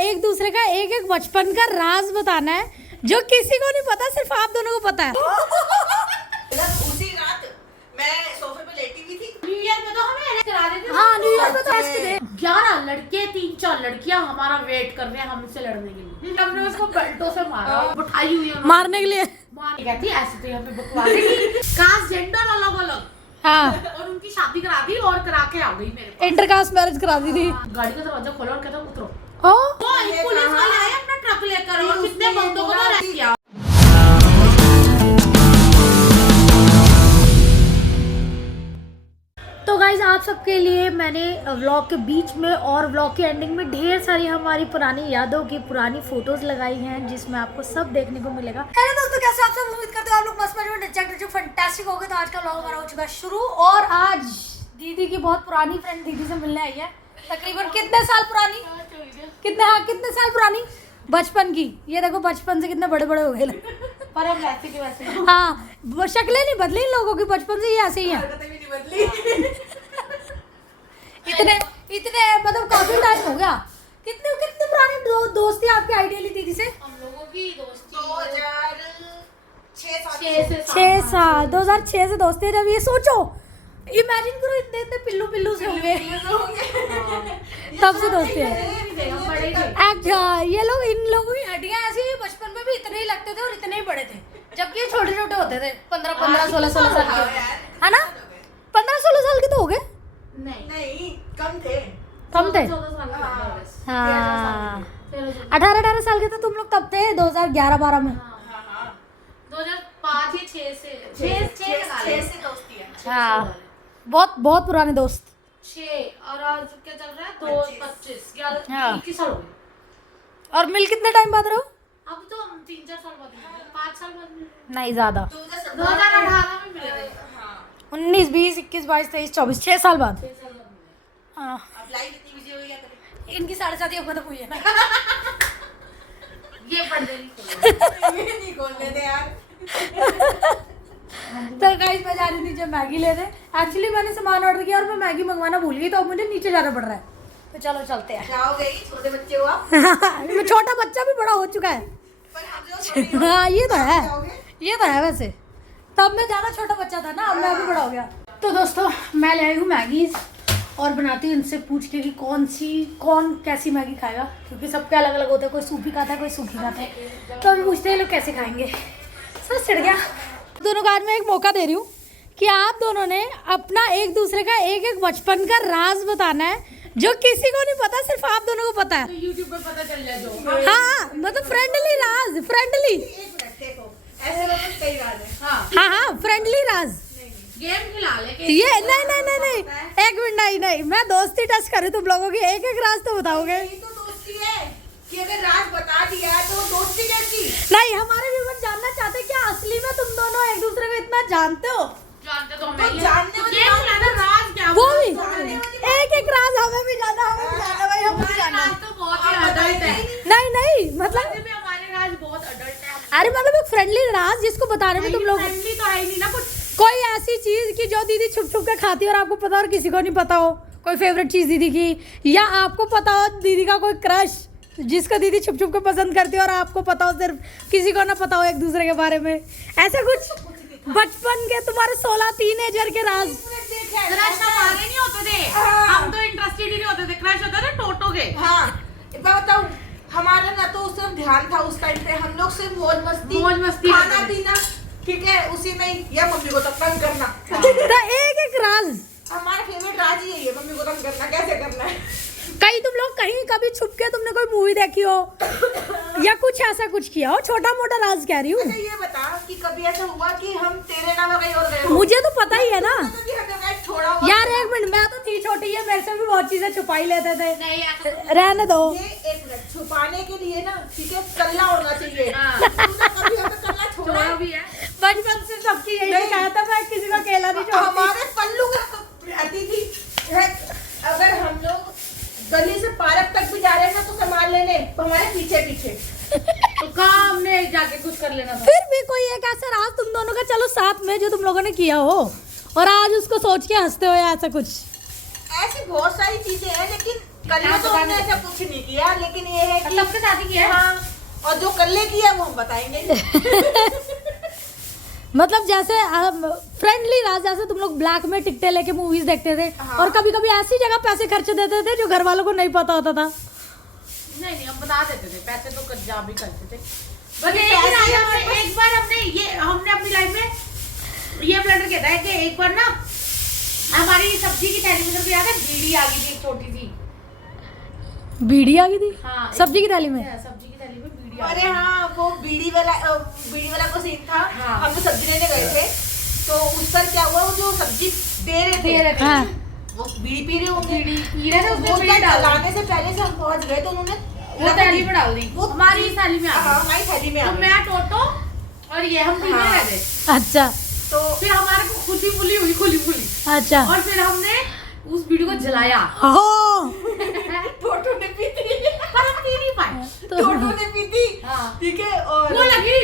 एक दूसरे का एक एक बचपन का राज बताना है जो किसी को नहीं पता, सिर्फ आप दोनों को पता है। उसी रात मैं सोफे पे लेटी हुई थी। न्यू ईयर में तो हमें ऐसे करा देते। हाँ, न्यू ईयर में तो ऐसे थे। 11 लड़के 3-4 लड़कियां हमारा वेट कर रहे हैं हमसे लड़ने के लिए। हमने उसको बेल्टों से मारा, उठाई हुई है मारने के लिए। कहती ऐसे तो यहाँ पे बकवास कास्ट जेंडर अलग अलग। हाँ, और उनकी शादी करा दी और करा के आ गई मेरे पास। इंटरकास्ट मैरिज करा दी थी। गाड़ी का दरवाजा खोला और कहता उतरो। ओ, वो एक पुलिस वाले आए अपना ट्रक लेकर और कितने बंदों को तो अरेस्ट किया। तो गाइज आप सबके लिए मैंने व्लॉग के बीच में और व्लॉग के एंडिंग में ढेर सारी हमारी पुरानी यादों की पुरानी फोटोज लगाई हैं, जिसमें आपको सब देखने को मिलेगा। हेलो दोस्तों, कैसे आप सब? उम्मीद करते हो आप लोग मस्त में जो फैंटास्टिक हो गए। तो आज का व्लॉग हमारा हो चुका है शुरू, और आज दीदी की बहुत पुरानी फ्रेंड दीदी से मिलने आई है। तकरीबन कितने साल पुरानी, कितने साल पुरानी? बचपन की। ये देखो बचपन से कितने बड़े बड़े हो गए। पर अब वैसे की वैसे हाँ, वो शक्लें नहीं बदली इन लोगों की, बचपन से ही ऐसे ही हैं। इतने मतलब काफी टाइम हो गया। कितने पुरानी दोस्ती आपकी आइडियली दीदी से? हम लोगों की दोस्ती 2006 से दोस्ती है। जब ये सोचो, इमेजिन करो इतने पिल्लू से होंगे तब से दोस्ती है। ये लोग, इन लोगों की हड्डियां ऐसी बचपन में भी इतने ही लगते थे और इतने ही बड़े थे, जबकि ये छोटे छोटे होते थे। 15 16 साल के, है ना? 15 16 साल के तो हो गए। नहीं, कम थे। 14 साल का। हाँ, 18 साल के तो तुम लोग तब थे 2011-12 में। 2005 या 6 से दोस्ती है। हाँ, बहुत पुराने दोस्त। 6 और आज क्या चल रहा है? 2-25 हाँ। 21 साल हो गए। और मिल कितने टाइम बाद रहो? अब तो हम 3-4 साल बाद मिले, 5 साल बाद मिले। नहीं, ज्यादा। 2018 में मिले थे। 19 20 21 22 23 24 6 साल बाद। 6 साल बाद मिले। हाँ, अब लाइफ इतनी बिजी हो गई, क्या करें? इनकी 7.5 अब खत्म हुई है ना। ये पर्दे नहीं खोलने दे यार। तो गाइस मैं जा रही थी जब मैगी लेने। एक्चुअली मैंने सामान ऑर्डर किया और मैं मैगी मंगवाना भूल गई, तो अब मुझे नीचे जाना पड़ रहा है। तो चलो चलते हैं। जाओगे ही, छोटे बच्चे हो आप। मैं छोटा बच्चा भी बड़ा हो चुका है। पर हम जो छोटे हो, हाँ, ये तो है, जाओगे? ये तो है। वैसे तब मैं ज्यादा छोटा बच्चा था ना, अब मैं भी बड़ा हो गया। तो दोस्तों मैं ले आई हूँ मैगीज और बनाती हूँ इनसे पूछ के कि कौन कैसी मैगी खाएगा, क्योंकि सबके अलग अलग होते हैं। कोई सूपी खाता है, कोई सूखी खाता है। तो अभी पूछते हैं लोग कैसे खाएंगे। सच चढ़ गया। दोनों को आज मैं एक मौका दे रही हूँ कि आप दोनों ने अपना एक दूसरे का एक एक बचपन का राज बताना है जो किसी को नहीं पता, सिर्फ आप दोनों को पता है। तो YouTube पे पता चल जाए जो। हाँ, मतलब फ्रेंडली राज, फ्रेंडली। एक मिनट देखो, ऐसे लोग कई राज है। हाँ, फ्रेंडली राज। गेम खिला ले। ये नहीं, एक मिनट, नहीं, मैं दोस्ती टच कर रही हूँ तुम लोगों की। एक एक राज तो बताओगे। यही तो दोस्ती है कि अगर राज बता दिया तो दोस्ती कैसी? नहीं, हमारे व्यूअर जानना चाहते हैं क्या असली में तुम दोनों एक दूसरे को इतना जानते हो? जानते तो तो जानने वाली गेम खिलाना राज क्या? वो भी एक राज हमें भी जानना भाई, हम भी जानना। राज तो बहुत ही अडल्ट है। नहीं मतलब, वैसे भी हमारे राज बहुत अडल्ट है। अरे मतलब एक फ्रेंडली राज जिसको बताने में तुम लोग, फ्रेंडली तो है ही नहीं ना कुछ। कोई ऐसी चीज की जो दीदी छुप छुप के खाती है और आपको पता और किसी को नहीं पता हो। कोई फेवरेट चीज दीदी की, या आपको पता हो दीदी का कोई क्रश जिसको दीदी छुप छुप के पसंद करती है और आपको पता हो, सिर्फ किसी को ना पता हो एक दूसरे के बारे में। ऐसा कुछ बचपन के तुम्हारे 16 टीनेजर के राज। क्रश हमारे नहीं होते थे, हम तो इंटरेस्टेड ही नहीं होते थे। क्रश होता था टोटो के। हाँ, मैं बताऊं, हमारा ना तो उस टाइम ध्यान था। उस टाइम पे हम लोग सिर्फ मौज मस्ती खाना पीना, ठीक है, उसी में ही, या मम्मी को तो तंग करना। तो एक राज हमारा फेवरेट राज ही है, मम्मी को तंग करना। कैसे करना है? कहीं तुम लोग कहीं कभी छुप के तुमने कोई मूवी देखी हो या कुछ ऐसा कुछ किया हो? छोटा मोटा राज कह रही हूँ। अच्छा ये बता कि कभी ऐसा हुआ कि हम तेरे नाम कहीं और गए हो? मुझे तो पता ही है ना छोड़ा हुआ। यार। एक मिनट, मैं तो थी छोटी है, मेरे से भी बहुत चीजें छुपाई लेते थे। नहीं रहने दो। ये एक मिनट, छुपाने के लिए ना, ठीक है, कल्ला होना चाहिए। तूने कभी हमें कल्ला छोड़ा भी है। बचपन से सबकी यही शिकायत है, मैं किसी को अकेला नहीं छोड़ती। हमारे पल्लू रहती थी। अगर हम लोग गली से पार्क तक भी जा रहे हैं ना, तो संभाल लेने हमारे पीछे। तो कहाँ हमने जाके कुछ कर लेना था। फिर भी कोई एक ऐसा राज तुम दोनों का चलो साथ में जो तुम लोगों ने किया हो और आज उसको सोच के हंसते हो, या ऐसा कुछ? ऐसी बहुत सारी चीजें हैं, लेकिन कल्ले तो हमने ऐसा कुछ नहीं किया, लेकिन ये है कि सबके साथ ही किया है। हाँ, और जो कल्ले किया वो हम बताएंगे। मतलब जैसे फ्रेंडली रहा, जैसे तुम लोग ब्लैक में टिकटें लेके मूवीज देखते थे हाँ। और कभी कभी ऐसी जगह पैसे खर्च देते थे जो घर वालों को नहीं पता होता था। नहीं हम बता देते थे, पैसे तो जा भी करते थे। बस पैसे एक बार हमने अपनी लाइफ में ये ब्लडर कहता है कि एक बार ना हमारी सब्जी की थैली में याद है बीड़ी आ गई थी एक छोटी सी। बीड़ी आ गई थी? हाँ, सब्जी की थाली में? सब्जी की थैली में बीड़ी आ अरे गई। हाँ, वो बीड़ी वाला को सीन था। हाँ। हम लोग सब्जी लेने गए थे, तो उस पर क्या हुआ, वो जो सब्जी दे रहे थे हाँ। वो बीड़ी पी रहे होंगे, बीड़ी पी रहे थे, उसमें वो बीड़ी डाल दी। चलाने से पहले से हम पहुंच गए तो उन्होंने वो थैली में डाल दी, वो हमारी थाली में आ हाँ, गई। हमारी थाली में आ तो गई। मैं टोटो और ये हम पीने हाँ। रह गए। अच्छा तो फिर हमारे को खुली फुली हुई अच्छा। और फिर हमने उस बीड़ी को जलाया। हाँ। टोटो ने पी थी, पर हम पी नहीं पाए। टोटो ने पी थी, हाँ। ठीक है। और वो लगी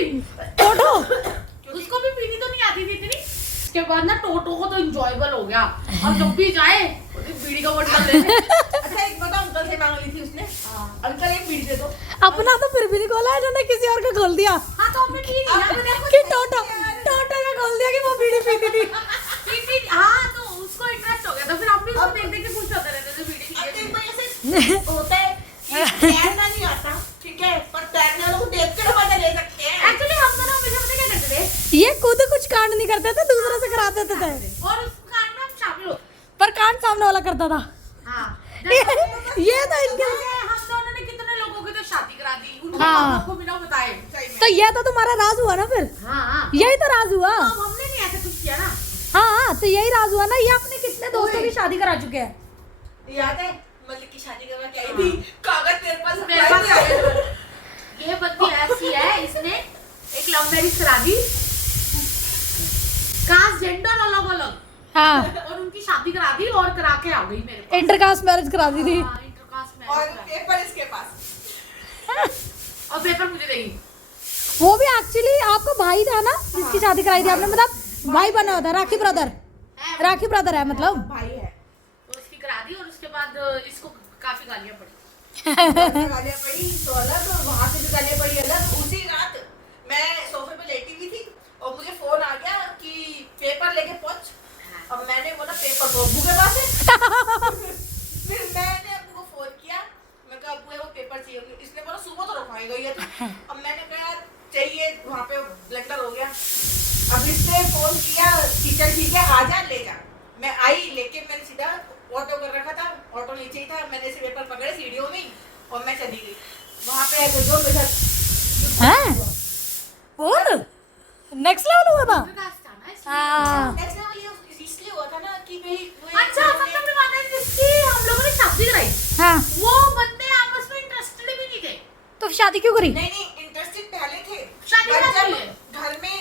टोटो उसको भी पीनी तो नहीं आती थी इतनी। उसके बाद ना टोटो को तो इंजॉयबल हो गया, अब जब भी जाए बीड़ी का बोतल ले ले। अच्छा एक बताओ, अंकल से मांग ली थी उसने, अंकल एक बीड़ी दे दो। अपना तो फिर भी नहीं खोला है, जिन्होंने किसी और का खोल दिया हाँ तो हमने पी लिया कि टोटो टोटो का खोल दिया कि वो बीड़ी पीती थी। पी हाँ तो उसको इंटरेस्ट हो गया, तो फिर हम भी उसको देख देख के खुश होते रहते थे बीड़ी अब पी एक के। बार ऐसे होता है कि तैरना नहीं आता, ठीक है, पर तैरने वालों को देख कर मजा ले सकते हैं। एक्चुअली हम दोनों हमेशा पता क्या करते थे, ये खुद कुछ कांड नहीं करते थे, दूसरे से करा देते थे, और उस कांड में हम शामिल होते। पर कांड सामने वाला करता था। हाँ ये तो इनके, हम दोनों ने कितने लोगों की तो शादी करा दी उनको हाँ। हम लोग को बिना बताए सही में। तो ये तो तुम्हारा राज हुआ ना फिर, हाँ हाँ यही तो राज हुआ। तो अब हमने नहीं ऐसा कुछ किया ना। हाँ तो यही राज हुआ ना, ये अपने कितने दोस्तों की शादी करा चुके हैं। याद है मलिक की शादी करवा के आई थी, कागज तेरे पास मेरे पास ये बंदी ऐसी है, इसने एक लव मैरिज करा दी, कास्ट जेंडर अलग अलग, हाँ और उनकी शादी करा दी और करा के आ गई मेरे पास। इंटरकास्ट मैरिज करा दी थी। हाँ, इंटरकास्ट और मैरिज पेपर इसके पास। और पेपर मुझे देगी। वो भी एक्चुअली आपका भाई था ना जिसकी शादी कराई थी आपने, मतलब भाई बना होता, राखी ब्रदर, राखी ब्रदर है मतलब। भाई है, तो उसकी करा दी और उसके बाद इसको काफी गालियां पड़ी। गालियां पड़ी तो अलग, वहां से भी गालियां पड़ी अलग। उसी रात मैं सोफे पे लेटी हुई थी और मुझे फोन आ गया कि पेपर लेके पहुंच। अब मैंने बोला पेपर तो अब्बू के पास है। फिर मैंने अब्बू को फोन किया, मैं कहा अब्बू वो पेपर चाहिए होंगे। इसने बोला सुबह तो रखवाई गई है तू। अब मैंने कहा यार चाहिए, वहाँ पे ब्लेंडर हो गया। अब इसने फोन किया कि चल ठीक है आ जा ले जा। मैं आई, लेकिन मैंने सीधा ऑटो कर रखा था, ऑटो नीचे ही था, मैंने ऐसे पेपर पकड़े सीढ़ियों में और मैं चली गई। वहाँ पे ऐसे जो मेरे साथ हैं? और नेक्स्ट लेवल हुआ था। इंटरकास्ट था ना इसलिए। हाँ नेक्स्ट लेवल ये इसलिए हुआ था ना कि भाई वो अच्छा मतलब मैं माना जिसकी हम लोगों ने शादी कराई, हाँ, वो बंदे आपस में इंटरेस्टेड भी नहीं थे। तो शादी क्यों करी? नहीं इंटरेस्टेड पहले थे, शादी पर करा जब ली। घर में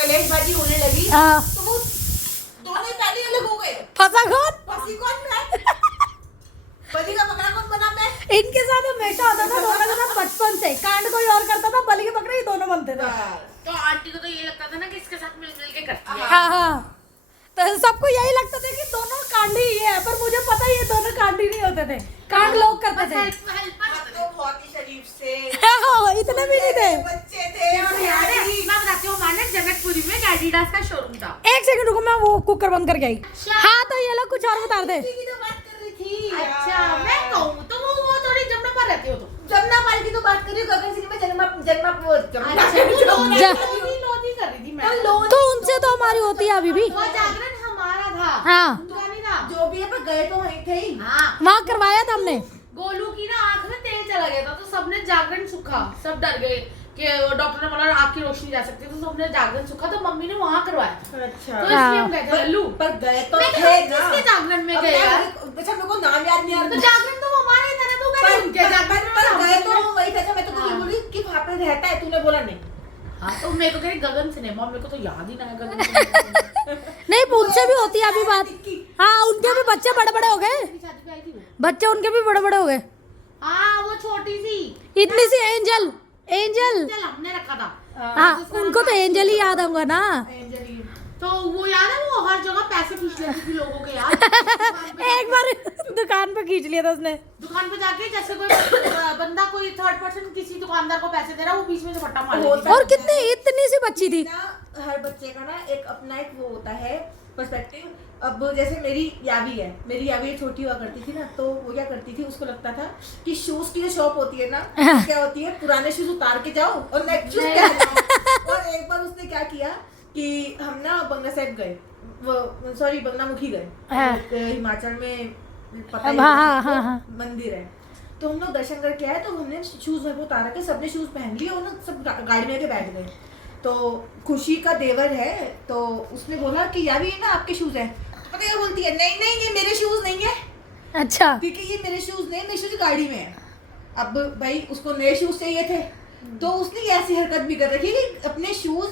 कलेशबाजी होने लगी हाँ। तो वो दोनों ही पहले अलग हो गए। फंसा कौन? फंसी कौन मैं? बली का पकड़ा कौन बना मैं? इनके साथ हमेशा होता था दोनों के साथ बचपन से, कांड कोई और करता था, बलि के पकड़े ही दोनों बनते थे। तो आंटी को तो ये लगता था ना कि इसके साथ मिल के करती है। हाँ हाँ, तो सबको यही लगता था कि दोनों कांडी ही है, पर मुझे पता ये दोनों कांडी नहीं होते थे, कांड लोग करते थे। हम तो बहुत ही शरीफ से हाँ, इतने भी नहीं थे। बच्चे थे और यार यार मैं बताती हूँ, हमारे जनकपुरी में एडिडास का शोरूम था। एक सेकंड रुको, मैं वो कुकर बंद करके आई। हाँ तो ये लोग कुछ और बता दे। की तो बात कर रही थी। अच्छा मैं कहूँ तो वो थोड़ी जमुना पर रहती हो तुम। जमुनापाल की तो बात कर रही हूँ, गगन सिंह में जन्मा जा- लोधी कर रही थी मैं। तो उनसे तो हमारी होती है अभी भी। वो जागरण हमारा था। हाँ। उनका नहीं था। जो भी है पर गए तो वहीं थे ही। हाँ वहाँ करवाया था हमने। गोलू की ना आंख में तेल चला गया था, तो सबने जागरण सूखा, सब डर गए कि डॉक्टर ने बोला आंख की रोशनी जा सकती है, तो सबने जागरण सूखा, तो मम्मी ने वहाँ करवाया। अच्छा तो इसलिए हम गए थे लल्लू। पर गए तो मैं थे तो ना। किसके जागरण में अब गए यार? अच्छा मेरे को नाम याद नहीं आ तो रहा। जागरण तो वो हमारे इधर है, तो मैंने उनके जागरण में पर नाम गए लिया। तो वही था। अच्छा मैं तो हाँ। बोली कि वहाँ पे रहता है, तूने बोला नहीं। हाँ तो मेरे को कह रही गगन सिनेमा, मेरे को तो याद ही ना है गगन सिनेमा। नहीं, उनसे भी होती है अभी बात। हाँ, उनके भी बच्चे बड़े बड़े हो गए, शादी पे आई थी वो। बच्चे उनके भी बड़े बड़े हो गए। हाँ वो छोटी सी इतनी सी एंजल, एंजल। चल हमने रखा था। हाँ, उनको तो एंजल ही याद होगा ना। एंजली। तो वो याद है वो हर जगह पैसे खींच लेती थी लोगों के यार। एक बार दुकान पे खींच लिया था उसने। दुकान पे जाके जैसे कोई बंदा कोई थर्ड पर्सन किसी दुकानदार को पैसे दे रहा वो बीच में से फट्टा मार लेती थी। और कितनी इतनी सी बच्ची थी। हर बच्चे का ना एक अपना एक वो होता है पर्सपेक्टिव। अब जैसे मेरी यावी छोटी हुआ करती थी ना, तो वो क्या करती थी, उसको लगता था कि शूज की जो शॉप होती है ना, क्या होती है, पुराने शूज उतार के जाओ और नेक्स्ट शूज पहन जाओ। और एक बार उसने क्या किया कि हम ना बंगला साहिब गए, वो सॉरी बंगलामुखी गए, हिमाचल में पता ही है मंदिर है, तो हम लोग दर्शन करके आए। तो हमने शूज वहाँ पे उतार के सबने शूज पहन लिए और ना सब गाड़ी में के बैठ गए। तो खुशी का देवर है, तो उसने बोला कि यार ये ना आपके शूज हैं। तो पता क्या बोलती है, नहीं नहीं ये मेरे शूज नहीं है। अच्छा, क्योंकि ये मेरे शूज नहीं, मेरे शूज गाड़ी में है। अब भाई उसको नए शूज चाहिए थे, तो उसने ऐसी हरकत भी कर रखी कि अपने शूज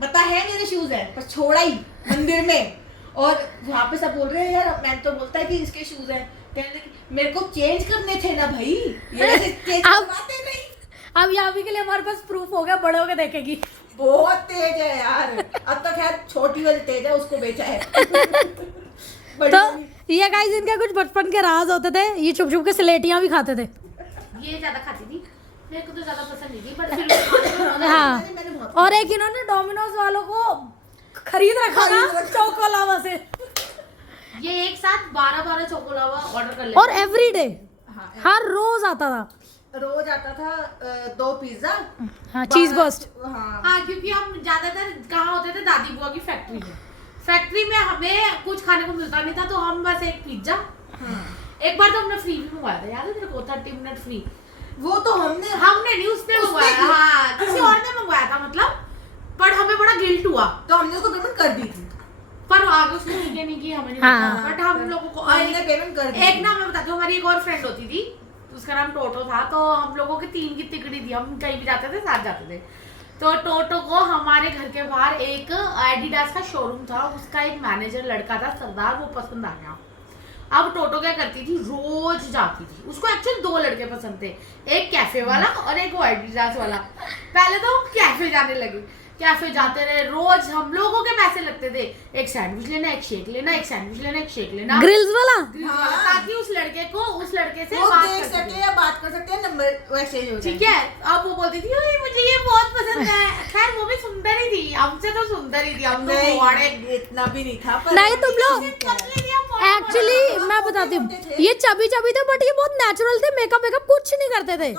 पता है मेरे शूज है पर छोड़ा ही मंदिर में। और वहाँ पे सब बोल रहे हैं यार, मैं तो बोलता है कि इसके शूज हैं, कहने कि मेरे को चेंज करने थे ना भाई, ये चेंज करवाते नहीं। अब यावी के लिए हमारे पास प्रूफ हो गया, बड़े होके देखेगी। बहुत तेज है यार, अब तक खैर छोटी वाली तेज है, उसको बेचा है। तो ये गाइस इनके कुछ बचपन के राज होते थे, ये छुप छुप के स्लेटियां भी खाते थे। ये ज्यादा खाती थी, मेरे को तो ज्यादा पसंद नहीं थी, पर फिर हाँ, और एक इन्होंने डोमिनोज वालों को खरीद रखा था चोको लावा से। ये एक साथ 12 चोकोलावा ऑर्डर कर लेते और एवरीडे हर रोज आता था। रोज आता था 2 पिज्जा, हाँ, चीज बस्ट। हाँ, क्योंकि हम ज्यादातर कहाँ होते थे, दादी बुआ की फैक्ट्री में। फैक्ट्री में हमें कुछ खाने को मिलता नहीं था, तो हम बस एक पिज्जा। एक बार तो हमने फ्री भी मंगवाया था, याद है तेरे को, 30 मिनट फ्री। वो तो हमने नहीं उसने मंगवाया, हाँ किसी और ने मंगवाया था, मतलब पर हमें बड़ा गिल्ट हुआ, तो हमने उसको पेमेंट कर दी थी, पर आगे उसने नहीं की, हमें नहीं हाँ। पता। बट हम लोगों को हमने पेमेंट कर दी। एक ना मैं बताती हूँ, हमारी एक और फ्रेंड होती थी, उसका नाम टोटो था। तो हम लोगों की 3 की तिकड़ी थी, हम कहीं भी जाते थे साथ जाते थे। तो टोटो को हमारे घर के बाहर एक एडिडास का शोरूम था, उसका एक मैनेजर लड़का था सरदार, वो पसंद आ गया। अब टोटो क्या करती थी, रोज जाती थी, उसको एक्चुअली 2 लड़के पसंद थे, एक कैफे वाला और एक वो एडिडास वाला। पहले तो हम कैफे जाने लगे, कैफे जाते रहे, रोज हम लोगों के पैसे लगते थे, एक सैंडविच लेना, एक शेक लेना, एक सैंडविच लेना, एक शेक लेना, ग्रिल्स वाला, ताकि उस लड़के को उस लड़के से वो बात देख कर सके या बात कर सकते हैं, नंबर एक्सचेंज हो जाए। ठीक है। अब वो बोलती थी अरे मुझे ये बहुत पसंद है। खैर वो भी सुंदर ही थी, हमसे तो सुंदर ही थी, हम तो बड़े इतना भी नहीं था, पर नहीं तुम लोग एक्चुअली मैं बताती हूँ, ये चबी चबी थे, बट ये बहुत नेचुरल थे, मेकअप वेकअप कुछ नहीं करते थे,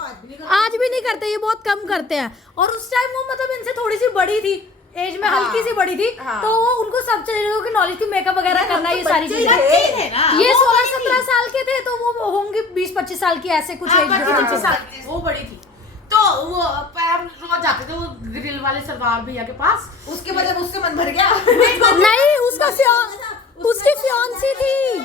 आज भी नहीं करते, ये बहुत कम करते हैं। और उस टाइम वो मतलब इनसे थोड़ी सी बड़ी थी, एज में हल्की सी बड़ी थी, तो वो उनको सब चीजों की नॉलेज थी, मेकअप वगैरह करना, ये सारी चीजें। ये 16-17 साल के थे, तो वो होंगे 20-25 साल की, ऐसे कुछ एज में। वो बड़ी थी, तो वो हम रोज जाते थे वो ग्रिल वाले सरदार भैया के पास। उसके बाद उससे मन भर गया। नहीं, उसकी फियांसी थी,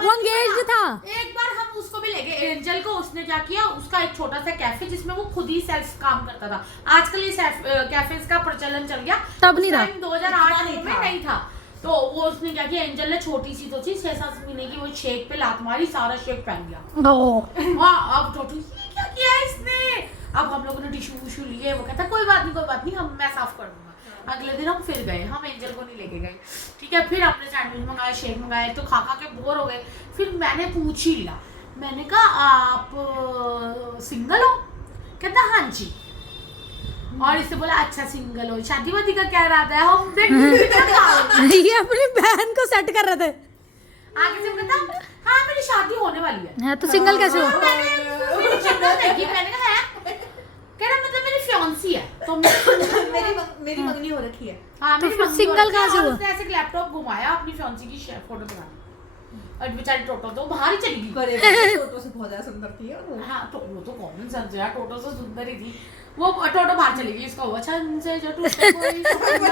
वो एंगेज्ड था। एक बार हम उसको भी ले गए एंजल को, उसने क्या किया, उसका एक छोटा सा कैफे जिसमें वो खुद ही सेल्फ काम करता था। आजकल ये कैफे का प्रचलन चल गया, तब नहीं था, 2008 में नहीं था। तो वो उसने क्या किया, एंजल ने छोटी सी तो थी 6-7 महीने की, वो शेक पे लात मारी, सारा शेक पहन गया। हाँ, अब टोटू क्या किया इसने। अब हम लोगों ने टिश्यू वुश्यू लिए, वो कहता कोई बात नहीं, मैं साफ कर दूंगा। अगले दिन हम फिर गए, हम एंजल को नहीं लेके गए, ठीक है। फिर हमने सैंडविच मंगाया, शेक मंगाए, तो खा के बोर हो गए। फिर मैंने पूछ ही लिया, मैंने कहा आप सिंगल हो, कहता हाँ जी। और इससे बोला अच्छा सिंगल हो, शादी वादी का क्या इरादा है। हम ये अपनी बहन को सेट कर रहे थे, आगे से कहता हाँ मेरी शादी होने वाली है। तो सिंगल कैसे हो। मैंने कहा है, कह रहा मतलब मेरी फियांसी है, तो मेरी मंगनी हो रखी है। हाँ, तो फिर सिंगल कहाँ से हुआ। उसने ऐसे लैपटॉप घुमाया, अपनी फियांसी की फोटो दिखा दी, और बेचारी टोटो तो बाहर ही चली गई। टोटो से बहुत ज्यादा सुंदर थी वो। हाँ, तो वो तो कॉमन सेंस है, टोटो से सुंदर ही थी वो। टोटो बाहर चली गई, इसका हुआ छन से जो टूटे कोई सपना।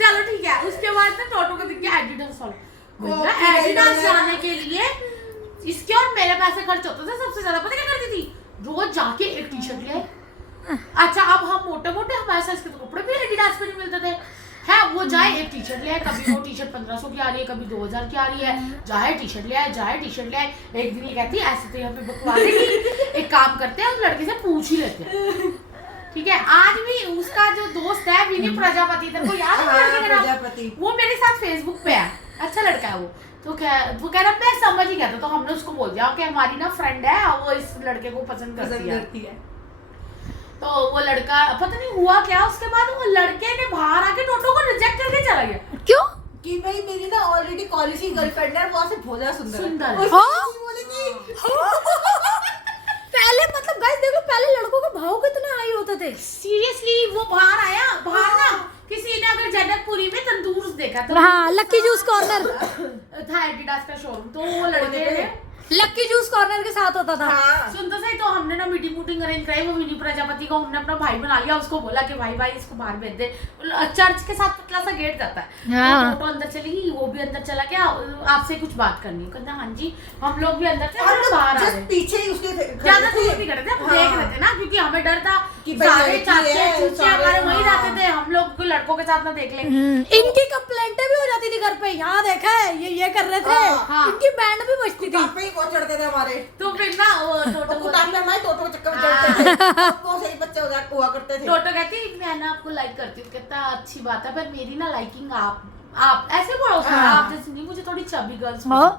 चलो ठीक है। उसके बाद ना टोटो को दिख गया एडिडास वाला। एडिडास जाने के लिए इसके और मेरे पैसे खर्च होते थे सबसे ज्यादा। पता क्या करती थी, रोज जाके एक टी शर्ट ले। अच्छा, अब हम मोटे हमारे साइज के तो कपड़े भी एडिडास पे नहीं मिलते थे। है वो जाए एक टी शर्ट ले आए, कभी वो टी शर्ट 1500 की आ रही है, कभी 2000 की आ रही है, जाए टी शर्ट ले आए। एक दिन ये कहती है ऐसे तो यहाँ पे बकवा देगी, एक काम करते हैं उस लड़के से पूछ ही लेते हैं। ठीक है, आज भी उसका जो दोस्त है विनी प्रजापति, तेरे को याद है लड़के का नाम? प्रजापति। वो मेरे साथ फेसबुक पे है, अच्छा लड़का है वो। तो वो कह रहा मैं समझ ही गया था, तो हमने उसको बोल दिया कि हमारी ना फ्रेंड है, वो इस लड़के को पसंद करती है। तो वो लड़का पता नहीं हुआ क्या, उसके बाद वो लड़के ने बाहर आके टोटो को रिजेक्ट करके चला गया। क्यों? कि भाई मेरी ना ऑलरेडी कॉलेज की गर्लफ्रेंड है, वो से भोला सुंदर है। हाँ? बोलेगी पहले मतलब गाइस देख लो, पहले लड़कों के भाव कितने हाई होते थे। सीरियसली वो बाहर आया, बाहर ना किसी ने अगर जन्नतपुरी में तंदूर देखा तो हाँ, लक्की जूस कॉर्नर था एडिडास का शोरूम, तो वो लड़के ने लक्की जूस कॉर्नर के साथ होता था। हाँ। सुन तो सही, तो हमने ना मीटिंग अरेंज कराई, वो विनी प्रजापति को हमने अपना भाई बना लिया, उसको बोला कि भाई इसको बाहर भेज दे। चर्च के साथ पतला सा गेट जाता है, हाँ। तो अंदर चली गई, वो भी अंदर चला गया, आपसे कुछ बात करनी है। कहता हाँ जी, हम लोग भी अंदर से और बाहर आ जस्ट गए, पीछे ही उसके ज्यादा दूर नहीं खड़े थे, हम देख रहे थे ना, क्योंकि हमें डर था कि भाई सारे लड़की चाचे है, चूचे सारे, हमारे वहीं हाँ। रहते थे, हम लोग को लड़कों के साथ ना देख ले। इनकी कंप्लेंटें भी हो जाती थी घर पे, यहाँ देखा है ये कर रहे थे। हाँ। इनकी बैंड भी बजती थी। पे ही बहुत चढ़ते थे हमारे, तो फिर ना वो टोटो कुटाप में हमारे टोटो के चक्कर में चढ़ते थे। वो सही बच्चे हुआ करते थे। टोटो कहती मैं ना आपको लाइक करती हूँ, कहता अच्छी बात है, पर मेरी ना लाइकिंग आप ऐसे बोलो उसने, हाँ। आप जैसे नहीं, मुझे थोड़ी चबी गर्ल्स हाँ।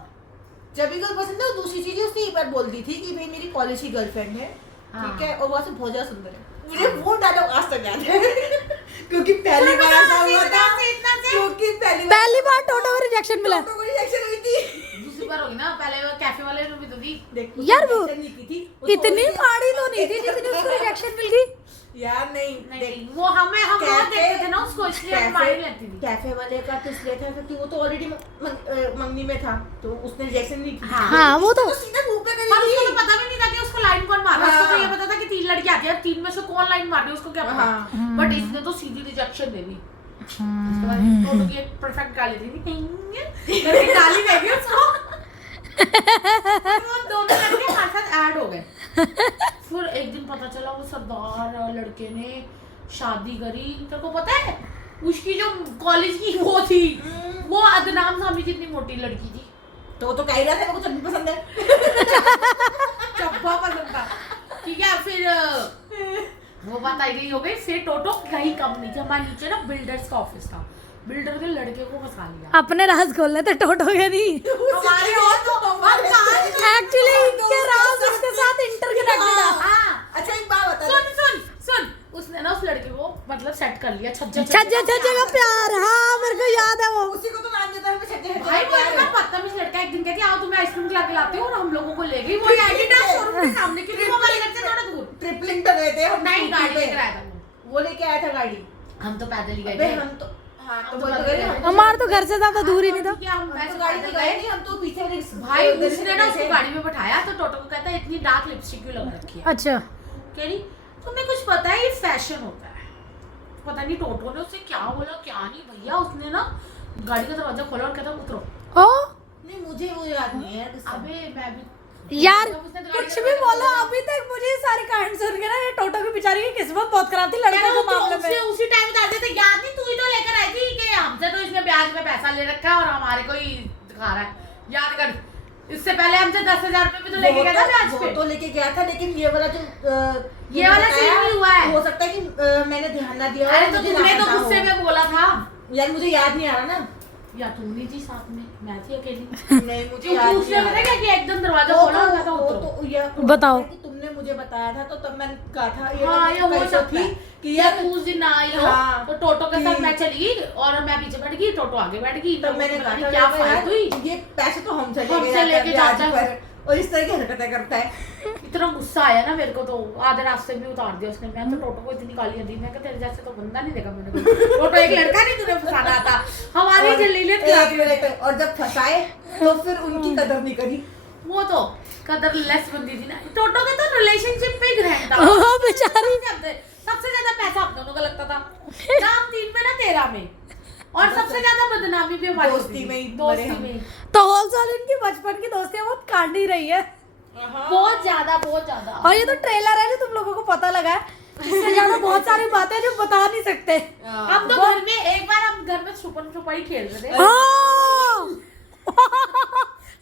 जब भी गर्ल पसंद है, वो दूसरी चीजें उसने एक बार बोल दी थी कि भाई मेरी कॉलेज की गर्लफ्रेंड है, हाँ। ठीक है, और वहाँ से भोजा सुंदर है। मुझे वो डायलॉग आज तक याद है क्योंकि पहली बार ऐसा हुआ था, क्योंकि पहली बार टोटो को रिजेक्शन मिला। टोटो को रिजेक्शन हुई थी। दूसरी बार होगी ना, पहले वो कैफे वाले में भी तो थी। देखो, यार वो rejection नहीं की थी, उसको इतनी बोली थी, माड़ी तो नहीं थी जितनी उसको रिजेक्शन मिल गई। यार नहीं नहीं वो हम बहुत देखते थे ना उसको, इसलिए हम मारी लेती थी। कैफे वाले का तो इसलिए था क्योंकि वो तो ऑलरेडी मंगनी में था, तो उसने रिजेक्शन नहीं की। हाँ, वो तो सीधा मुंह पे पर करी उसको थी। तो पता भी नहीं था कि उसको लाइन कौन मार रहा है, हाँ। उसको तो ये पता था कि 3 लड़की आती है, 3 में से कौन लाइन मार रही है उसको क्या पता। हाँ। बट इसने तो सीधी रिजेक्शन दे दी। उसके बाद टोटो की एक परफेक्ट गाली दी थी, करके गाली दे दी उसको। वो दोनों लड़के हमारे साथ ऐड हो गए। फिर एक दिन पता चला वो सरदार लड़के ने शादी करी, तेरे को पता है उसकी जो कॉलेज की वो थी, वो अदनाम सामी जितनी मोटी लड़की थी। तो वो तो कह ही रहा था मेरे को चटनी पसंद है। चब्बा पसंद था, ठीक है। फिर वो बात आई गई हो गई, फिर टोटो कहीं कम नहीं थी, हमारे नीचे ना बिल्डर्स का ऑफिस था, बिल्डर के लड़के को फंसा लिया। अपने राज खोल लेते टोटो के नहीं, हमारे और तो एक्चुअली इनके राज उसके साथ इंटरकनेक्टेड है। हाँ, अच्छा एक बात बता, सुन उसने ना उस लड़के को मतलब सेट कर लिया, छज्जे का प्यार। हाँ मेरे को याद है वो। उसी को तो नाम देता है मैं छज्जे भाई वो इतना बदतमीज लड़का, एक दिन कहती आओ तुम्हें आइसक्रीम खिला के लाती हूँ, और हम लोगों को ले गई वो एडिडास शोरूम के सामने, क्योंकि वो हमारे घर से थोड़ा दूर। ट्रिपलिंग पे गए थे हम, नहीं स्कूटी गाड़ी पे। लेकर आया था वो लेके आया था गाड़ी। हम तो पैदल ही गए अबे थे। हम तो हाँ तो हम तो बोल पैदल रहे गए। हैं, हमारा तो घर से ज्यादा दूर ही नहीं था। ठीक है, हम हम ऐसे तो गाड़ी में पैदल गए गए। नहीं, हम तो पीछे वाले भाई गली उसने में ना गए उसको थे। गाड़ी में बैठाया, तो टोटो को कहता है इतनी डार्क लिपस्टिक क्यों लगा रखी है। अच्छा, कह रही तुम्हें कुछ पता है ये फैशन होता है। पता नहीं टोटो ने उससे क्या बोला क्या नहीं, भैया उसने ना गाड़ी का दरवाजा खोला और कहता उतरो। ओ नहीं मुझे वो याद नहीं है किस्सा। अबे मैं भी यार जब उसने गाड़ी कुछ का भी दरवाजा बोलो, खोला- अभी तक मुझे ये सारी कहानी सुन के ना ये टोटो की बेचारी की किस्मत बहुत खराब थी लड़कों के मामले में। उसी टाइम बता देते, याद नहीं तू ही तो लेकर आई थी कि हमसे तो इसने ब्याज में पैसा ले रखा है और हमारे को ही दिखा रहा है, याद कर। इससे पहले हमसे 10,000 रुपए भी तो लेके गया था ब्याज पे। वो तो लेके गया था, लेकिन ये वाला जो ये वाला सीन भी हुआ है। हो सकता है कि मैंने ध्यान ना दिया हो, अरे तो मुझे तुमने ना तो पता गुस्से हो। में बोला था, यार मुझे याद नहीं आ रहा ना। या तुम नहीं थी साथ में, मैं थी अकेली। नहीं मुझे क्यों याद उसने नहीं आ पता रहा। क्या किया, एकदम दरवाजा वो खोला और कहता तो उतरो। ये बताओ। कि तुमने मुझे बताया था तो तब मैंने कहा था ये हाँ तो ये हो कैसे सकता थी है कि या यार तू उस दिन आई हो, हाँ, तो टोटो के साथ कि- मैं चली गई और मैं पीछे बैठ गई, टोटो आगे बैठ गई, तब मैंने पता कहा नहीं था क्या यार, फाइट हुई। ये पैसे तो हमसे हमसे लेके ब्याज जाता है। पर, और इस तरह की हरकतें करता है। इतना गुस्सा आया ना मेरे को, तो आधे रास्ते में उतार दिया उसने। मैं तो टोटो को इतनी गालियां दी, मैं कहा तेरे जैसे तो बंदा नहीं देखा मैंने कोई। टोटो एक लड़का नहीं तुझे फंसाना आता, हमारी और जलीलियत एक खिलाती है। मिनट, और जब फंसाए तो फिर उनकी कदर नहीं करी। वो तो कदर लेस बंदी थी ना। टोटो का तो रिलेशनशिप पे ग्रहण था। ओ बेचारी। सबसे ज्यादा पैसा हम दोनों का लगता था, नाम 3 में ना 13 में, और सबसे ज्यादा बदनामी भी हमारी दोस्ती होती थी। में ही दोस्ती बड़े हम। में तो होल साल इनकी बचपन की दोस्तियां बहुत कांड ही रही है। बहुत ज्यादा। और ये तो ट्रेलर है जो तुम लोगों को पता लगा है, इससे ज्यादा बहुत सारी बातें जो बता नहीं सकते। हम तो घर में एक बार हम घर में छुपन छुपाई खेल रहे थे। हाँ।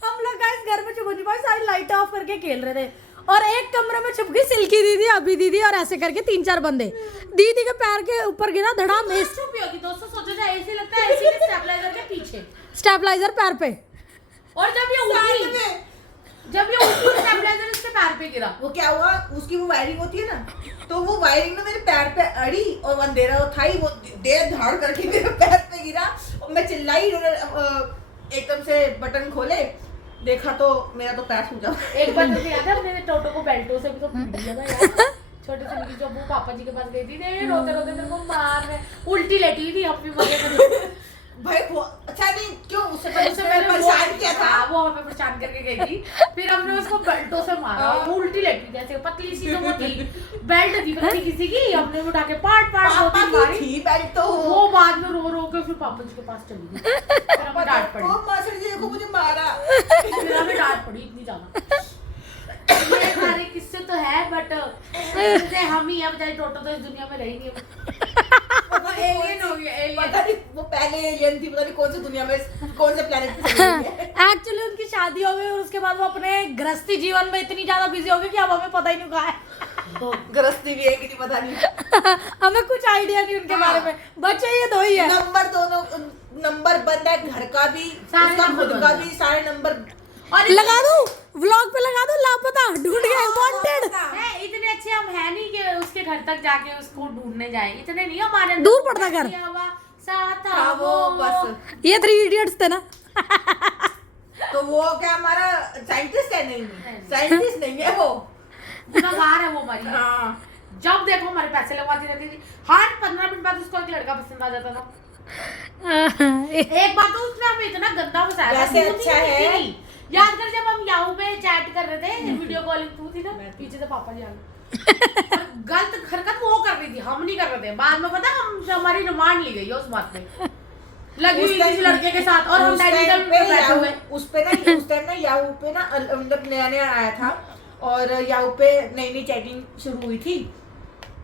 हम लोग गाइस घर में छुपन छुपाई सारी लाइट ऑफ करके खेल रहे थे और एक कमरे में छुप गई सिल्की दीदी, अभी दीदी और ऐसे करके 3-4 बंदे। दीदी के पैर के ऊपर गिरा धड़ाम, छुपी होगी दोस्तों, सोचो जाए ऐसे लगता है ऐसे के स्टेबलाइजर के पीछे, स्टेबलाइजर पैर पे। और जब ये उठी स्टेबलाइजर इसके पैर पे गिरा। वो क्या हुआ, उसकी वो वायरिंग होती है ना, तो वो वायरिंग ना मेरे पैर पे अड़ी और अंधेरा था ही, वो देर धाड़ करके मेरे पैर पे गिरा और मैं चिल्लाई। एकदम से बटन खोले, देखा तो मेरा तो पैर सूजा। एक बार मुझे याद है हमने टोटो को बेल्टों से भी तो पीट दिया था यार। छोटे से निकी जब वो पापा जी के पास गई थी, ने रोते रोते मेरे को मार रहे, उल्टी लेटी हुई थी, हम भी मजे में। भाई वो अच्छा नहीं क्यों, उससे पहले परेशान किया था, वो हमें परेशान करके गई थी, फिर हमने उसको बेल्टों से मारा, वो उल्टी लेटी जैसे पतली सी तो वो थी, बेल्ट थी पता नहीं किसी की, हमने उठा के पाट मारी थी बेल्ट तो वो बाद में रो के फिर पापा जी के पास चली गई, फिर हमें डांट पड़ी, मास्टर जी देखो मुझे मारा, फिर हमें डांट पड़ी इतनी ज्यादा। ये सारे किस्से तो है बट हम ही है बेचारे, टोटो तो इस दुनिया में रही नहीं, एलियन हो गया, एलियन। पता नहीं वो पहले एलियन थी, पता नहीं कौन सी दुनिया में, कौन से प्लेनेट पे चली गई है। एक्चुअली उनकी शादी हो गई और उसके बाद वो अपने गृहस्थी जीवन में इतनी ज्यादा बिजी हो गई कि अब हमें पता ही नहीं कहाँ है। गृहस्थी भी है कि नहीं पता नहीं, हमें कुछ आइडिया नहीं उनके बारे में, बच्चे ये दो ही है। नंबर दोनों नंबर बंद है, घर का भी, सारे उसका नंबर खुद बंद का है। भी, सारे नंबर। और लगा दो व्लॉग पे, लगा दो लापता, ढूंढ गए, वांटेड। इतने अच्छे हम है नहीं कि उसके घर तक जाके उसको ढूंढने जाएं, इतने नहीं हमारे, दूर पड़ता घर। साथ हाँ, वो बस ये 3 इडियट्स थे ना। तो वो क्या हमारा साइंटिस्ट है? नहीं साइंटिस्ट नहीं है वो, गुनहगार है वो हमारी। हाँ जब देखो हमारे पैसे लगवाती रहती थी, हर 15 मिनट बाद उसको एक लड़का पसंद आ जाता था। एक बार तो उसने हमें इतना गंदा फंसाया था, वैसे तू अच्छा नहीं है। थी। याद कर जब हम याहू पे चैट कर रहे थे, वीडियो कॉलिंग तू थी ना, पीछे से पापा जी आ गए। और गलत हरकत वो कर रही थी, हम नहीं कर रहे थे, बाद में पता हम हमारी रिमांड ली गई है उस बात पे, लगी हुई किसी लड़के के साथ, और हम डाइनिंग पे बैठे हुए। उस पे ना उस टाइम ना याहू पे ना मतलब नया नया आया था और याहू पे नई नई चैटिंग शुरू हुई थी।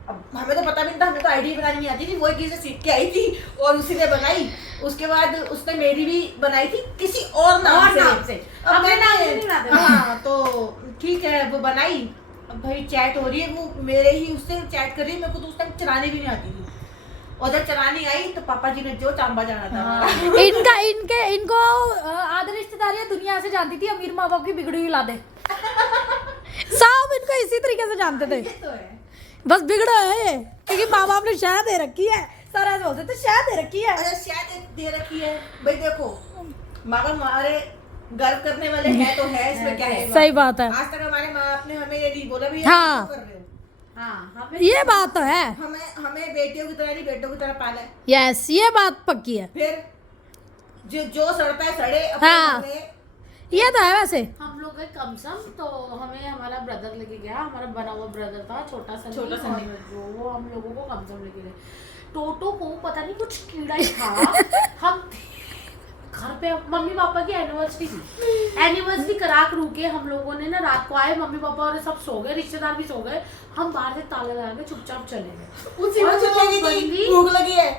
अब हमें तो पता भी नहीं था, हमें तो आईडी बनानी नहीं आती थी, वो किसी से सीख के आई थी और उसी ने बनाई। उसके बाद उसने मेरी भी बनाई थी किसी और नाम से। अब अपने नाम से मैंने नहीं बनाते। हाँ तो ठीक है वो बनाई, अब भाई चैट हो रही है, वो मेरे ही उससे चैट कर रही है, मेरे को तो उस टाइम चलानी भी नहीं आती थी, और जब चलानी आई तो पापा जी ने जो चांबा जाना था। इनको आधे रिश्तेदारियां दुनिया से जानती थी, अमीर माँ बाप की बिगड़ी हुई लादे सब इनको इसी तरीके से जानते थे। ये तो है, बस बिगड़ा है ये, क्योंकि माँ बाप ने शायद दे रखी है, सारा ऐसे बोलते थे शायद दे रखी है। अरे शायद दे रखी है भाई, देखो माँ बाप हमारे गर्व करने वाले हैं तो है, इसमें क्या है। सही बात है। आज तक हमारे माँ बाप ने हमें ये नहीं बोला भी हाँ। कर रहे हो, हाँ, हमें ये बात तो है। हमें बेटियों की तरह नहीं बेटों की तरह पाला है। यस, ये बात पक्की है। फिर जो सड़ता है सड़े अपने हाँ। घर में। ये तो है वैसे। हम लोग गए कमसम, तो हमें हमारा ब्रदर लेके गया, हमारा बना हुआ ब्रदर था छोटा सा, वो हम लोगों को कमसम लेके गए। टोटो को पता नहीं कुछ कीड़ा ही था। हम घर पे मम्मी पापा की एनिवर्सरी थी, एनिवर्सरी करा करू के हम लोगों ने ना रात को आए, मम्मी पापा और सब सो गए, रिश्तेदार भी सो गए, हम बाहर से ताला लगा के चुपचाप चले गए। उसी में चुप लगी थी, भूख लगी है।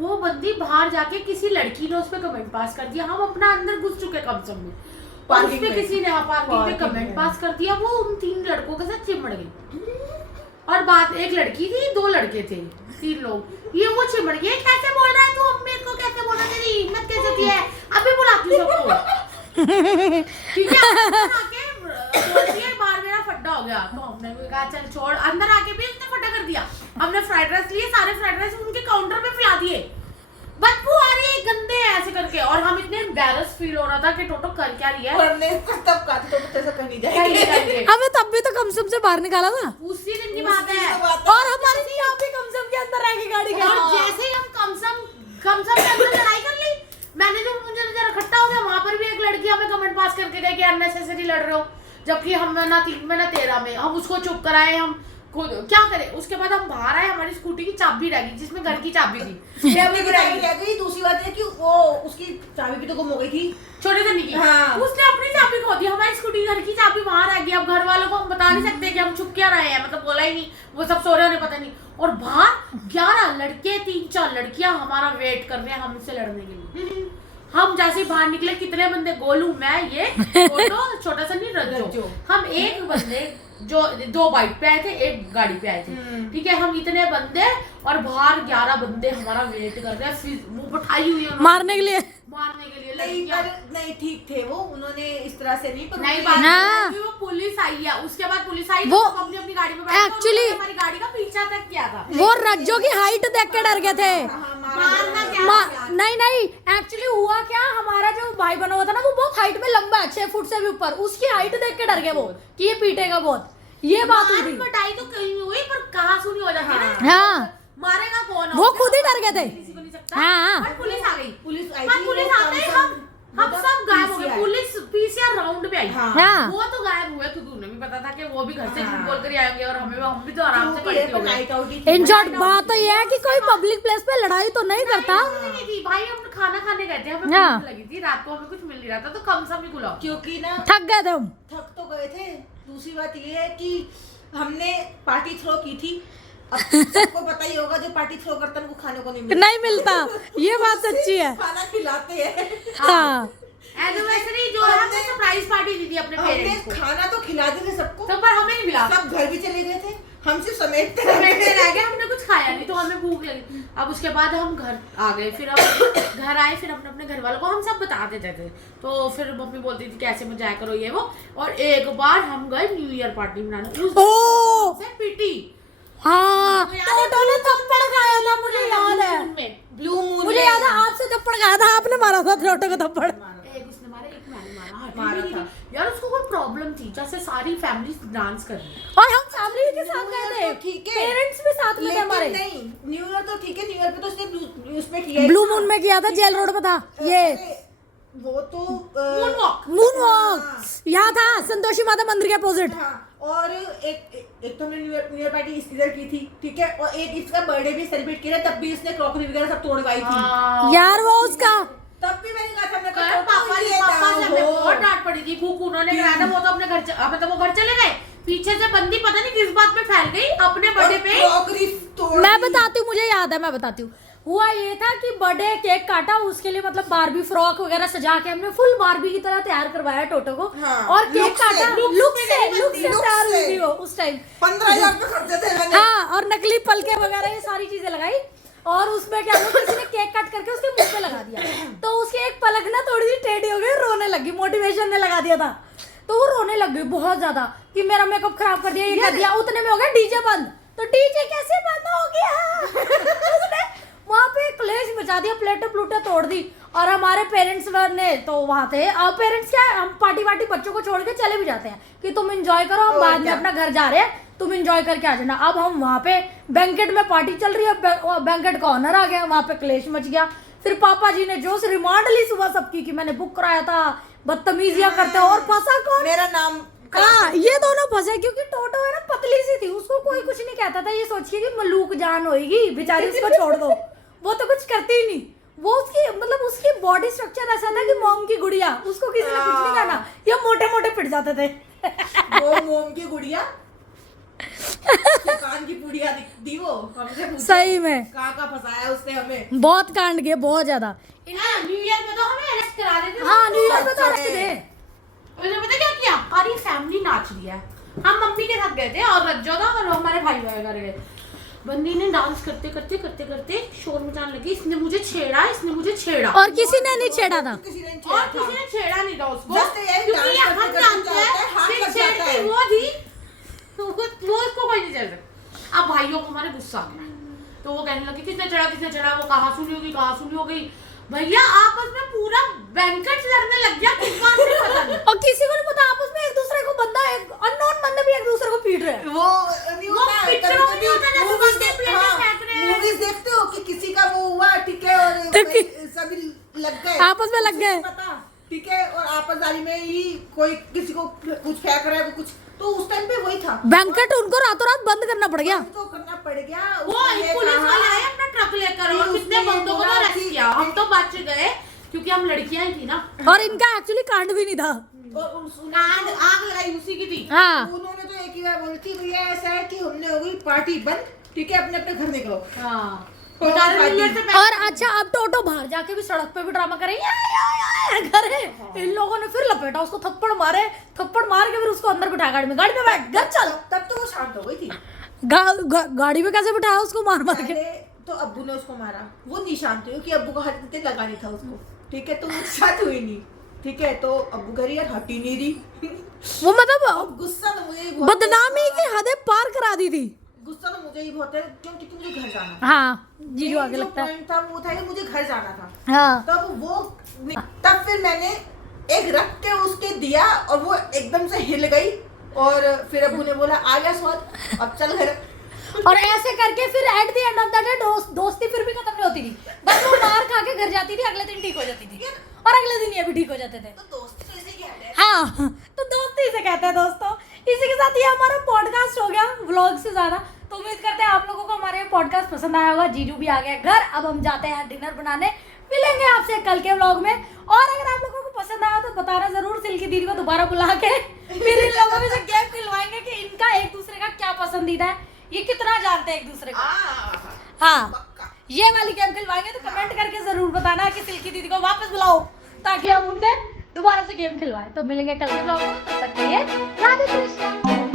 वो बंदी बाहर जाके किसी लड़की ने उस पे कमेंट पास कर दिया, हम अपना अंदर घुस चुके कमसम में, और उस पे किसी ने पार्किंग पे कमेंट पास कर दिया, वो उन 3 लड़कों के साथ चिमड़ गई। और बात, एक लड़की थी 2 लड़के थे, 3 लोग, ये वो चिमड़ गए, कैसे बोल रहा है तू, अब मेरे को कैसे बोल रहा है, तेरी हिम्मत कैसे होती है, अभी बुलाती हूं सबको। ठीक है, अंदर आके बोलती है बाहर मेरा फड्डा हो गया, तो हमने भी कहा चल छोड़, अंदर आके भी उसने फड्डा कर दिया। हमने फ्राइड राइस लिए, सारे फ्राइड राइस उनके काउंटर पे फैला दिए, बदबू आ रही है गंदे ऐसे करके, और हम इतने एम्बैरस फील हो रहा था कि टोटो कर क्या रही है। और हमने तब कहा था तो ऐसा कहीं जाएंगे। हमें तब भी तो कमसम से बाहर निकाला था, उसी दिन की बात है। और हमारे लिए आप भी कमसम के अंदर रह के गाड़ी और गए। जैसे ही हम कमसम के अंदर लड़ाई कर ली, मैंने जो मुझे जरा इकट्ठा हो गया, वहां पर भी एक लड़की हमें कमेंट पास करके गई कि अननेसेसरी लड़ रहे हो, जबकि हम ना 3 में ना 13 में, हम उसको चुप कराए, हम क्या करें। उसके बाद हम बाहर आए, हमारी स्कूटी की चाबी रह गई, जिसमें घर की चाबी थी, रह गई। दूसरी बात है कि वो उसकी चाबी भी तो गुम हो गई थी, छोटे से निकी। हाँ। उसने अपनी चाबी खो दी, हमारी स्कूटी घर की चाबी वहां रह गई। अब घर वालों को हम बता नहीं सकते कि हम छुप क्या रहे हैं, मतलब बोला ही नहीं, वो सब सो रहे होने पता नहीं। और बाहर 11 लड़के 3-4 लड़कियां हमारा वेट कर रहे हैं हमसे लड़ने के लिए। हम जैसे बाहर निकले, कितने बंदे, गोलू, मैं, ये छोटा सा नहीं रज्जो, हम एक बंदे जो 2 बाइक पे आए थे, 1 गाड़ी पे आए थे, ठीक है। हम इतने बंदे और बाहर 11 बंदे हमारा वेट कर रहे हैं, वो बैठाई हुई है मारने के लिए नहीं ठीक थे वो, उन्होंने इस तरह से नहीं, पर नहीं उन्होंने- हाँ। वो पुलिस आई है, उसके बाद पुलिस आई वो तो हम अपनी गाड़ी में बैठे थे, actually- उन्होंने हमारी गाड़ी का पीछा तक किया था। वो रज्जो की हाइट देख के डर गए थे। हाँ, मारना क्या नहीं नहीं, एक्चुअली हुआ क्या, हमारा जो भाई बना हुआ था ना वो बहुत हाइट में लंबा है, 6 फुट से भी ऊपर, उसकी हाइट देख के डर गए वो कि ये पीटेगा बहुत, ये बात हुई थी। पिटाई तो कहीं हुई, पर कहाँ सुनी हो जाती है ना। हाँ मारेगा कौन, वो खुद ही डर गए थे। किसी को नहीं सकता। हाँ। पर पुलिस आ गई, पुलिस आई पर थी, पुलिस वो आते ही कंसर्न हम सब गायब हो गए। PCR पुलिस पीसीआर राउंड पे आई, हाँ। वो तो गायब हुए क्योंकि उन्हें भी पता था कि वो भी घर से झूठ हाँ। बोल कर ही आएंगे और हम भी तो आराम से क्योंकि ये पलटी पर हो गए। नाइट आउट ही थी। इन शॉर्ट बात तो ये है कि कोई पब्लिक प्लेस पे लड़ाई तो नहीं करता। नहीं थी भाई, हम खाना खाने गए थे, हमें हाँ। भूख लगी थी, रात को हमें कुछ मिल नहीं रहा था, तो कम से कम बुलाओ। क्योंकि ना थक गए थे हम। थक तो गए थे, दूसरी बात ये है कि हमने पार्टी थ्रो की थी। अब सबको पता ही होगा जो पार्टी थ्रो करता है उनको खाने को नहीं मिलता, ये बात सच्ची है। खाना खिलाते हैं। हाँ एनिवर्सरी जो है हमने सरप्राइज पार्टी दी थी अपने हमने पेरेंट्स को, खाना तो खिलाते थे सबको, तो पर हमें नहीं मिला, सब घर भी चले गए थे, हम सिर्फ समेटते बैठे रह गए, हमने कुछ खाया नहीं, तो हमें भूख लगी। अब उसके बाद हम घर आ गए, फिर हम घर आए, फिर अपने अपने घर वालों को हम सब बता देते थे, तो फिर मम्मी बोलती थी कैसे मजाया करो ये वो। और एक बार हम गए न्यू ईयर पार्टी मनाने, उस ओ से पीटी हाँ, टोटो ने थप्पड़ खाया था, मुझे याद है। में ब्लू मून मुझे याद है आपसे थप्पड़ खाया था, आपने मारा था टोटो को थप्पड़। एक उसने मारा, एक मैंने मारा, हाँ, मारा ठीक था। है। यार उसको कोई प्रॉब्लम थी, जैसे सारी फैमिली डांस कर रही है, और हम फैमिली के साथ गए थे, ठीक है, पेरेंट्स भी साथ में थे हमारे। नहीं न्यू ईयर तो ठीक है, न्यू ईयर पे तो उसने उसमें किया ब्लू मून में किया था, जेल रोड पे था ये वो तो मून वॉक। मून वॉक, यहाँ था संतोषी माता मंदिर के अपोजिट। हाँ, और एक तो हमने न्यू ईयर पार्टी इधर की थी, ठीक है, और एक इसका बर्थडे भी सेलिब्रेट किया, तब भी इसने क्रॉकरी वगैरह सब तोड़वाई थी। यार वो उसका तब भी मैंने कहा था, मैं कर पापा से हमें बहुत डांट पड़ी थी, फूक उन्होंने कराया था, वो तो अपने घर अब तो वो घर चले गए, पीछे से बंदी पता नहीं किस बात पे फैल गई अपने बर्थडे पे। क्रॉकरी तोड़ मैं दी। बताती हूँ, मुझे याद है, मैं बताती हूँ। हुआ ये था कि बर्थडे केक काटा, उसके लिए मतलब बारबी फ्रॉक वगैरह सजा के हमने फुल बारबी की तरह तैयार करवाया टोटो को। हाँ, और केक look से, काटा, look लुक से से नहीं लुक बनती, से look तैयार हुई से। थी वो उस टाइम। 15,000 पे खर्चे थे मैंने। हाँ, और नकली पलके वगैरह ये सारी चीजें लगाई, और उसमें क्या हुआ, किसी ने केक कट करके उसके मुंह पे लगा दिया, तो उसकी एक पलक ना थोड़ी सी टेढ़ी हो गई, रोने लगी, मोटिवेशन ने लगा दिया था, तो वो रोने लग गई बहुत ज्यादा कि मेरा मेकअप खराब कर दिया, ये कर दिया। उतने में हो गया डीजे बंद, तो डीजे कैसे बंद हो गया उसने वहां पे क्लेश मचा दिया, प्लेटें प्लूटें तोड़ दी। और हमारे पेरेंट्स ने तो वहां थे, अब पेरेंट्स क्या है, हम पार्टी वार्टी बच्चों को छोड़ के चले भी जाते हैं कि तुम एंजॉय करो, हम बाद में अपना घर जा रहे हैं, तुम एंजॉय करके आ जाना। अब हम वहां पे बैंकेट में पार्टी चल रही है, बैंकेट का ऑनर आ गया, वहां पे क्लेश मच गया। फिर पापा जी ने जो रिमांड ली सुबह सबकी कि मैंने बुक कराया था, बदतमीजियां करते हो, और फंसा कौन? मेरा नाम हाँ, ये दोनों फंसे, क्योंकि टोटो है ना पतली सी थी, उसको कोई कुछ नहीं कहता था, ये सोचिए कि मलूक जान होएगी बेचारी, उसको छोड़ दो, वो तो कुछ करती ही नहीं। वो उसकी मतलब उसकी बॉडी स्ट्रक्चर ऐसा था कि मोम की गुड़िया, उसको किसी ने कुछ नहीं कहना, ये मोटे मोटे पिट जाते थे। वो मोम की गुड़िया कान की पुड़िया दी वो हमसे पूछो, सही में कहाँ फंसाया उसने हमें। बहुत कांड किए, बहुत ज्यादा। न्यू ईयर में तो हमें अरेस्ट करा देते थे। हाँ, न्यू ईयर पे तो अरेस्ट थे। उन्होंने पता क्या किया, हमारी फैमिली नाच रही है, हम मम्मी के साथ गए थे और रज्जो था और हमारे भाई वगैरह गए। बंदी ने डांस करते करते करते करते शोर मचाने लगी, इसने मुझे छेड़ा, इसने मुझे छेड़ा, और किसी ने नहीं छेड़ा था। किसी ने और किसी ने छेड़ा नहीं था उसको, Just यही क्योंकि ये डांस हम करते जानते करते हैं हाथ कि लग जाता छेड़ती है। वो थी, वो उसको कोई नहीं छेड़ सकता। अब भाइयों को हमारे गुस्सा आ गया, तो वो कहने लगे किसने चढ़ा, वो कहाँ सुनी होगी। भैया आपस में पूरा बैंकेट लड़ने लग गया, किस बात से पता नहीं। और किसी को नहीं पता, आपस में एक दूसरे को बंदा, एक अननोन बंदे भी एक दूसरे को पीट रहे हैं। वो नहीं वो होता है, पिक्चरों में नहीं होता, जैसे movies बंदे देख- प्लेटें हाँ, फेंक रहे हैं। movies देखते हो कि किसी का वो हुआ, ठीक है, और सभी लग गए, आपस में लग गए। पता, ठीक है, और आपसदारी में ही कोई किसी को कुछ फेंक रहा है, कुछ, तो उस टाइम पे वही था, बैंकेट उनको रातों रात बंद करना पड़ गया। तो करना पड़ गया। वो उसने पुलिस कहा- वाले आए अपना ट्रक लेकर और फिर कितने उसने बंदों को तो बोला अरेस्ट कि- किया, हम तो बच गए क्योंकि हम लड़कियां ही थी ना। और इनका एक्चुअली कांड भी नहीं था। और आग लगाई उसी की थी। हाँ, उन्होंने तो एक ही बार बोली थी, भैया ऐसा है कि हमने हो गई पार्टी बंद, ठीक है, अपने अपने घर निकलो। हाँ, और अच्छा अब टोटो बाहर जाके भी सड़क पे भी ड्रामा करे घर है। इन लोगों ने फिर लपेटा उसको, थप्पड़ मार के फिर उसको अंदर बिठा गाड़ी में बैठ घर चल। तब तो वो शांत हो गई थी। गाड़ी में कैसे बिठाया उसको मार के? पहले तो अब्बू ने उसको मारा, वो नहीं शांत हुई क्योंकि अब्बू का हाथ इतने लगा नहीं था उसको, ठीक है, तो वो शांत हुई नहीं, ठीक है, तो अब्बू कह रही यार हटी नहीं रही। वो मतलब गुस्सा तो मुझे ही बहुत है। बदनामी की हदें पार करा दी थी। गुस्सा तो मुझे ही बहुत है क्योंकि मुझे घर जाना था। हाँ जीजू आगे जो लगता है। पॉइंट था वो था कि मुझे घर जाना था। हाँ तब फिर मैंने एक रख के उसके दिया और वो एकदम से हिल गई और फिर अब्बू ने बोला आ गया स्वाद, अब चल घर। और ऐसे करके फिर at the end of the day दोस्ती फिर भी खत्म नहीं होती थी, बस वो मार खा के घर जाती थी, अगले दिन ठीक हो जाती थी और अगले दिन ये भी ठीक हो जाते थे। तो दोस्ती तो इसे कहते हैं। हाँ तो दोस्ती इसे कहते हैं दोस्तों। इसी के साथ ये हमारा पॉडकास्ट हो गया व्लॉग से ज्यादा। तो उम्मीद करते हैं आप लोगों को हमारे पॉडकास्ट पसंद आया होगा। जीजू भी आ गया घर, अब हम जाते हैं डिनर बनाने। मिलेंगे आपसे कल के व्लॉग में। और अगर आप लोगों को पसंद आया तो बताना जरूर, सिल्की दीदी को दोबारा बुला के फिर इन लोगों में से गेम खिलवाएंगे कि इनका एक दूसरे का क्या पसंदीदा है, ये कितना जानते हैं एक दूसरे को। हाँ पक्का। ये वाली गेम खिलवाएंगे तो कमेंट करके जरूर बताना कि सिल्की दीदी को वापस बुलाओ ताकि हम उनसे दोबारा से गेम खिलवाएं। तो मिलेंगे कल के व्लॉग में, तब तक के लिए राधे कृष्ण।